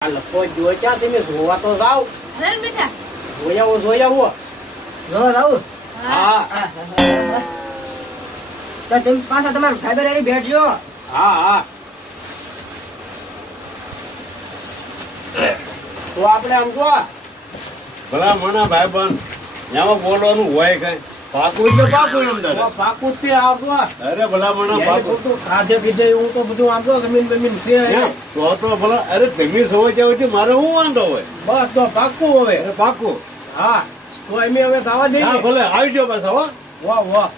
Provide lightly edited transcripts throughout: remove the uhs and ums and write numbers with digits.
આ લખો જોઈ ક્યાં તમે જોવા તો જાવ. અરે બેટા જોઈ આવો જોઈ આવો. જોવા જાવું? હા તો તેમ પાછા તમારું ફાઈબર એની બેઠજો. હા હા તો આપણે આમ જો ભલા મના ભાઈ બંધ એમાં બોલવાનું હોય કઈ પાકું એટલે પાકું એમ તારે. પાકું છે આવજો. અરે ભલા મના પાકું ખાધે પીધે એવું તો બધું આપજો જમીન બમીન છે. એમ? તો ભલા અરે જમીન સમય છે મારે શું વાંધો હોય? બસ તો પાકું હવે. અરે પાકું. હા તો એમ હવે થવા દઈએ. હા ભલે આવી જાઓ પાછા હો. વાહ વાહ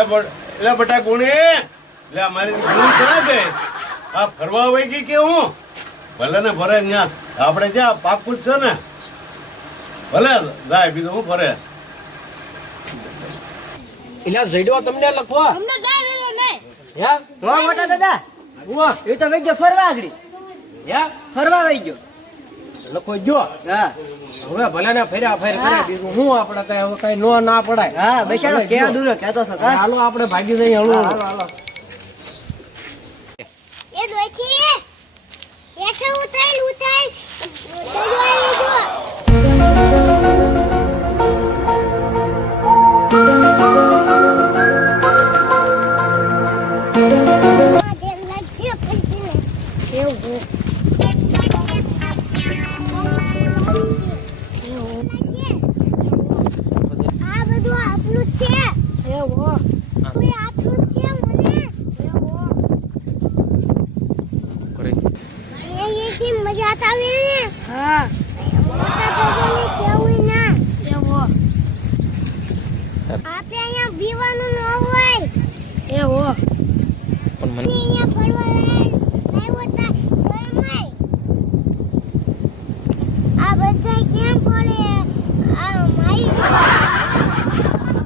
એટલે બટા કોણે એટલે અમારી ગુણ ક્યાં ગઈ? આ ફરવા વહી ગઈ કે હું? ભલે ને ફરે ત્યાં આપણે જ્યાં પાકું જ છે ને. ભલે જાય બીજું હું ફરે. એટલે જઈડો તમને લખવા. અમને જાય વેલો નહીં. હે હો મોટા દાદા, વાહ એ તો વઈ ગયો ફરવા આગળ. હે ફરવા વઈ ગયો. લખો જો હા હવે ભલે ને ફર્યા ફેર કરે બીજું હું આપણે કઈ હવે કઈ નો ના પડાય. હા બેસાડો કે દૂર કહેતો છો કા? હાલો આપણે ભાગી જઈએ હળવું. હાલો હાલો. એ દોચી એઠે ઉતાઈ દોડવાઈ જો. આ બધું આપણું જ છે. કોઈ આપણું જ છે મને. અહીંયાથી મજા આવે ને. હા. મોટા ભગવાનને કેવું ના. આપણે અહીંયા પીવાનું ન હોય. અહીંયા ફરવા આવ્યો તા શરમાય. આ બધા કેમ પડે? આ માઈ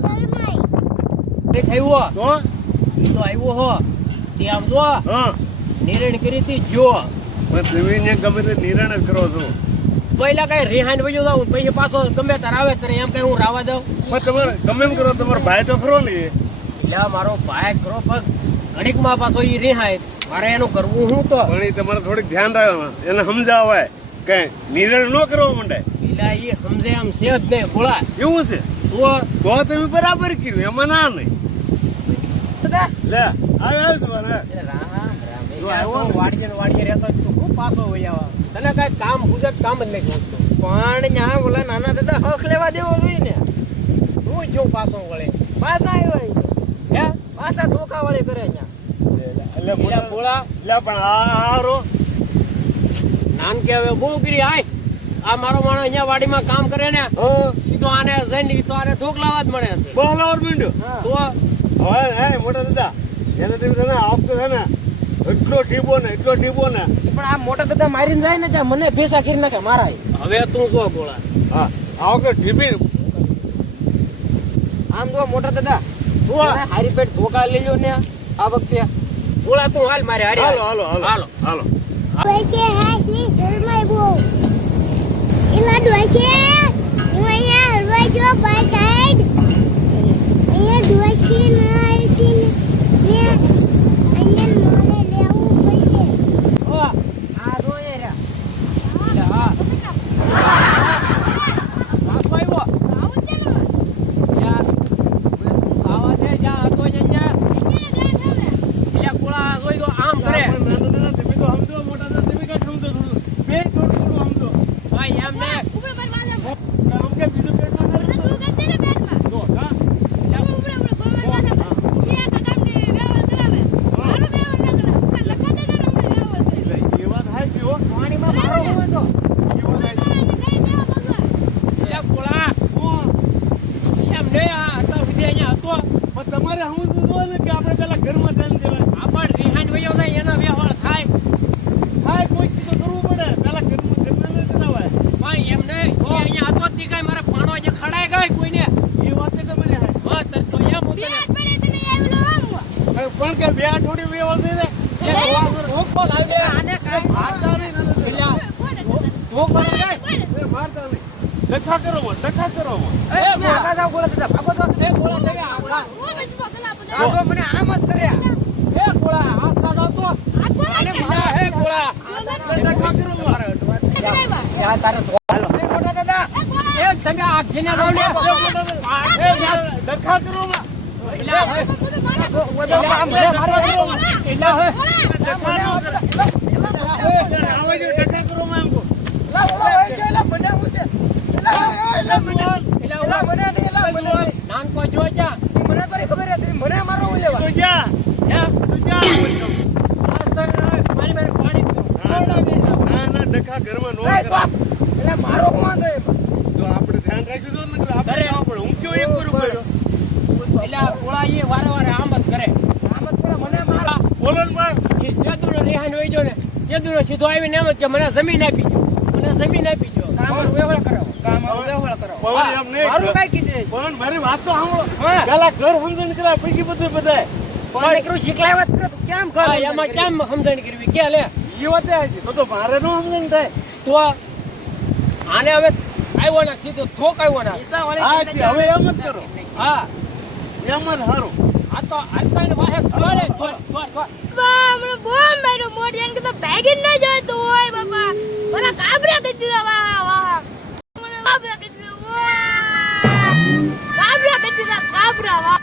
શરમાય. એ થયું તો ઈ તો આવ્યો હો તે આમ જો હા નિર્ણય કરી હતી જો પણ તમે ને ગમે તે નિર્ણય જ કરો છો. પહેલા કઈ રિહાઈન વયો જાવ પછી પાછો ગમે તાર આવે ત્યારે એમ કઈ હું રાવા દઉં. પણ તમારે ગમે એમ કરો તમારો ભાઈ તો ખરો ને. એટલે મારો ભાઈ કરો પગ ઘડીકમાં પાછો ઈ રિહાય મારે એનું કરવું હું તો. પણ એ તમારે થોડીક ધ્યાન રાખવાનું એને સમજાવાય કઈ નિર્ણય ન કરવો માંડે. એટલે ઈ સમજે એમ છે જ નહીં બોલા એવું છે તો તો તમે બરાબર કર્યું એમાં ના નહીં. લે આવે તું ને. જો આવ્યો ને. વાડીએ રહેતો જ તું ખૂબ પાછો વહી આવા. તને કઈ કામ ગુજરાત કામ જ નહીં ગમતું. પણ ન્યા બોલા નાના દાદા હક લેવા દેવો જોઈએ ને. હું જો પાછો વળે પાછા આવ્યો હે પાછા ધોકા વાળી કરે ન્યા. એટલે પેલા બોલા લે પણ આ હારો નાન કે હવે બહુ ગીરી આય આ મારો માણસ અહીંયા વાડીમાં કામ કરે ને સીધો આને જઈને ઈ તો આને ધોકલાવા જ મળે છે. બોલાવર મીંડ્યો તો હવે હે મોટા દાદા એને તમે છે ને આવતો છે ને એટલો ટીબો ને પણ આ મોટા દાદા મારીને જાય ને ત્યાં મને ભેસા કરી નાખે મારા. હવે તું જો બોલા હા આવો કે ટીબી આમ જો મોટા દાદા તું હારી પેટ ધોકા લઈ લ્યો ને આ વખતે. બોલા તું હાલ મારે હારે હાલો હાલો હાલો હાલો હાલો ડોચી હાથી શરમાય બહુ. એમાં ડોચી હું અહીંયા હલવાઈ જો ભાઈ સાહેબ. અહીંયા ડોચી ના આવી ને અહીંયા મારે લેવું પડશે. ઓ આ જો એ રે. એટલે હા પાછો આવ્યો આવું છે ને. યાર તું આવા દે જ્યાં હતો ત્યાં એટલે બોલા જોઈ તો આમ કરે તમે તો સમજો મોટા દાદા તમે કઈ સમજો થોડું બે થોડું સમજો ભાઈ એમ ને ઉપર પર વાળા. આમ કે બીજું પેટમાં તું કરજે ને બેટમાં. તો હા ઉપર ઉપર પર વાળા. એ કાકાને વ્યવહાર કરાવે. મારો વ્યવહાર ના કરાવે. લખા દે ને અમને વ્યવહાર કરે. એટલે એ વાત હાચી હો પાણીમાં મારો હોય તો એ વાત હાચી. એટલે બોલા હું એમ ને આ હતા સુધી અહીંયા હતો પણ તમારે સમજવું જોઈએ ને કે આપણે પેલા ઘરમાં ધ્યાન દેવાય. આપણ રિહાઈન વયો જાય એનો વ્યવહાર થાય હા કોઈ તો કરવું પડે પેલા ઘરમાં ધ્યાન દેવાય. ભાઈ એમ નહીં ઈ અહીંયા હતો જ નહીં કાંઈ મારે પાણો જે ખડાય ગઈ કોઈને એ વાત તો તમારી હાચી. હા તો એમ હું તને પણ કે બે અઠવાડિયું વ્યવહાર થઈ જાય ધોકો લાવી દે આને કાંઈ મારતા નહીં ને પેલા ધોકો લાવી દે. એ મારતા નહીં ડખા કરો માં એ આગા જાવ બોલા દાદા ભાગો તો. એ ગોળા લઈ આ આગો મને આમ જ કર્યા. એ ગોળા હાથ ના જાવ તો આ આને મારા હે ગોળા આ આ તારે તો હાલો એ મોટા દાદા એ કોણ એ તમે આ જેને કહો ને ડખા કરો માં. એલા હોય આ મને મારે એલા હોય આવો જો ડખા કરો માં એમ કહું. લા ઓલા હોય કે એલા મને હું છે એલા મને એલા મને નહીં એલા મને નાનકો જો જા મને તો ખબર હતી મને મારો હું લેવા તું જા હે તું જા બોલતો. આ તો મારી મારે પાણી પીવું. ના ના ડખા ઘરમાં નો એ કરાય. બાપ એલા મારો વાંધો એમાં તો આપણે ધ્યાન રાખ્યું તો નકર આપણે ઘરે. જવું પડે. હું કયો એક કરું કર્યો. એલા ગોળા એ વારે વારે આમ જ કરે આમ જ પેલા મને મારો બોલો ને ભાઈ. એ જેદુનો રેહાન હોય જો ને જેદુનો સીધો આવીને એમ જ કે મને જમીન આપી દો મને જમીન આપી દો કામ વેવળ કરાવો કામ વેવળ કરાવો પણ એમ નહીં. મારું કઈ કીધે પણ મારી વાત તો સાંભળો. હા. પેલા ઘર સમજણ કરાય પછી બધું બધાય. પણ એકરું શીખલાવત કરો તો કેમ કર હા, એમાં કેમ સમજણ કરવી કે લે ઈ વાત એ છે. તો મારે નો સમજણ થાય. તો આને હવે આવ્યો ના સીધો થોક આવ્યો ના ઈસા વાળી હા તે હવે એમ જ કરો. હા એમ જ સારું. આ તો આલતાને વાહે થોડે થોડ બાપા મને બોમ માર્યો મોઢે એને કીધું ભાગી ન જતો હોય બાપા મને કાબરા કરી દીધા વાહ વાહ મને કાબરા કરી દીધા વાહ કાબરા કરી દીધા કાબરા વાહ